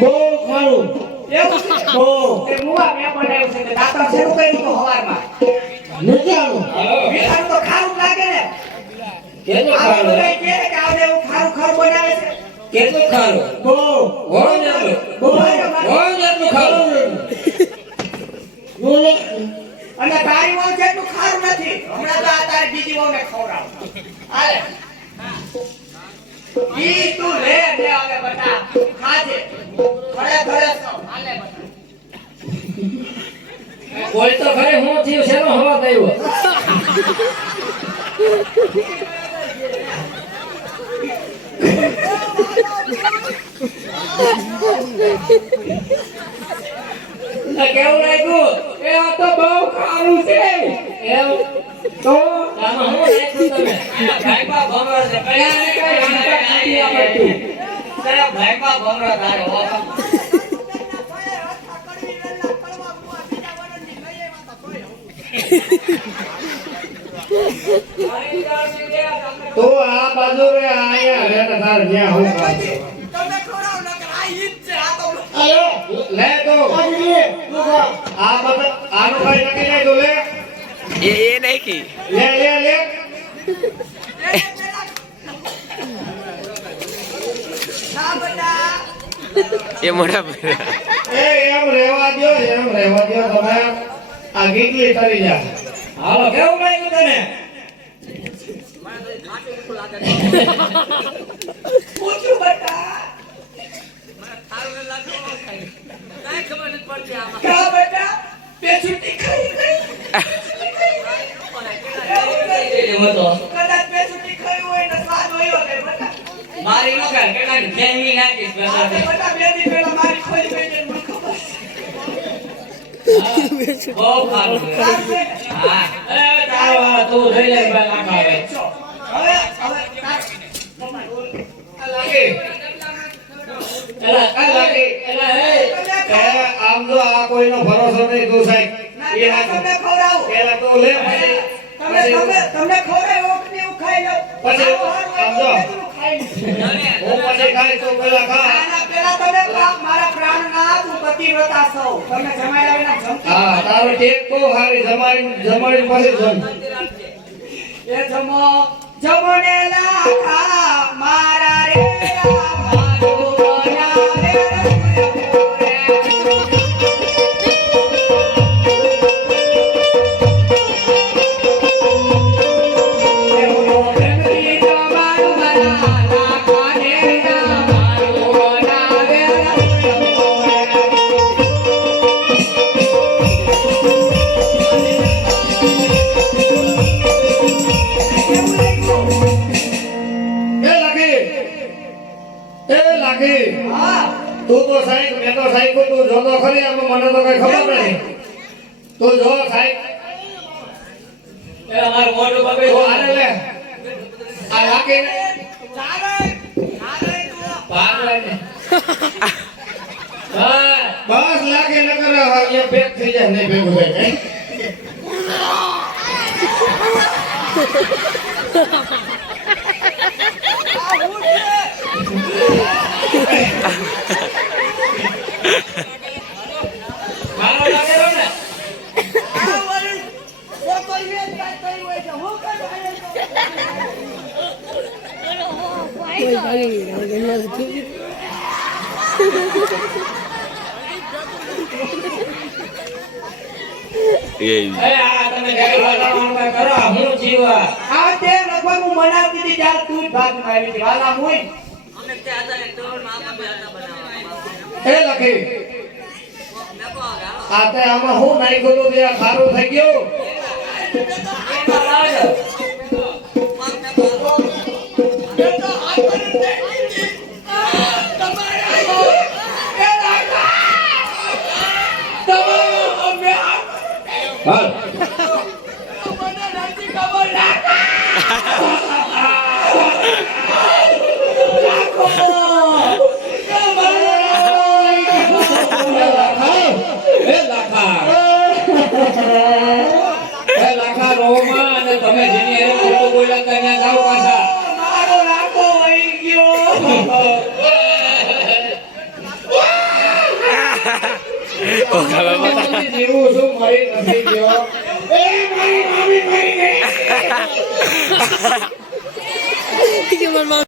બહુ ખારું એવું બહુ. તે મુવા મેં બનાવ્યું છે તે શેનું કર્યું તો હવારમાં. નથી આવું. મીઠાનું તો ખારું લાગે ને. કેટલું ખારું? બધા કે આવડે એવું ખારું ખારું બનાવે છે. કેટલું ખારું? બહુ. હોય ને બહુ હોય ને ખારું. બોલે. અને તારી વહુ જેટલું ખારું નથી. હમણાં તો આ તારી બીજી વહુને ખવડાવ. ઈ તું લે દે હવે બટા ખાજે. ઘરે ઘરે સૌ હાલે બટા કોઈ તો ખરે હું થયું શેનો હવા ગયો ને કેવું લાગ્યું? એ આ તો બહુ ખારું છે. એમ? તો તો આ બાજુ રે આયા રે તાર જ્યાં હું તમે ખવડાવ નકર આ ઈ છે આ તો લે તો આ બધા આનો ભાઈ તો લે. એ એ નાખી લે લે લે. હા બટા એ મોટા એ એમ રહેવા દ્યો એમ રહેવા દ્યો. તમે આ ગીટલી કરી જા. હાલો કેવું લાગ્યું તને? પૂછું બટા. કા બટા? પેછુટી ખાઈ ગઈ. એમાં તો કદાચ પેછુટી ખાઈ હોય ને સ્વાદ હોય કે બટા મારી નો કર કેટલા ફેમી નાખીશ તો બટા બે દી પેલા મારી ખોલી ગઈ છે મને ખબર. બહુ સારું હા. એ તારો આ તું થઈ લે પેલા નાખાવે જો, હવે હવે લાગે. એલા એલા આમ તો આ કોઈનો ભરોસો નહીં તું સાહેબ. એ આ. તમને ખવડાવું. પેલા તો લે પછી તમે તમને ખવડાવ્યો કે નહીં, હું ખાઈ લઉં. પછી સારું હારું હોય તો સમજો. પેલું ખાઈ લઈશ. હું પછી ખાય તો પેલા ખા પેલા તમે મારા પ્રાણનાથ, હું પતિવ્રતા સૌ. તમે જમાડ્યા વિના જમતી હા તારો ટેક બહુ હારી જમાડી જમાડી પછી જમ એ જમો જમો લાખા મારા રે તું તો સાહેબ મેં તો સાહેબ તું જોતો ખરી આમાં મને તો કઈ ખબર નહીં તું જો સાહેબ. એલા મારું મોઢું તો પકડી આને લે. આ રાખે ને. ચાલે ચાલે તું. પાર લાગે હા બસ લાગે ન કરે હવે પેક થઈ જાય નહીં ભેગું થાય કઈ મારો લાગેલો ને આ. હું છું? એ આ તે મનાવતી હતી ત્યારે તું જ ભાગમાં આવી હતી. વાલા મુઈ. અમે ત્યાં હતા તે આમાં હું નાખ્યું હતા તે આ ખારું થઈ ગયું એમાં લાગે એ તો હાથ થઈ ગયો હતી. એ લાખા રોમાં અને તમે જેની એ ખોટું બોલ્યા તને જાવ પાછા. મારો લાખો વહી ગયો. જીવું છું મરી નથી ગયો. એ મારી મામી મરી ગઈ.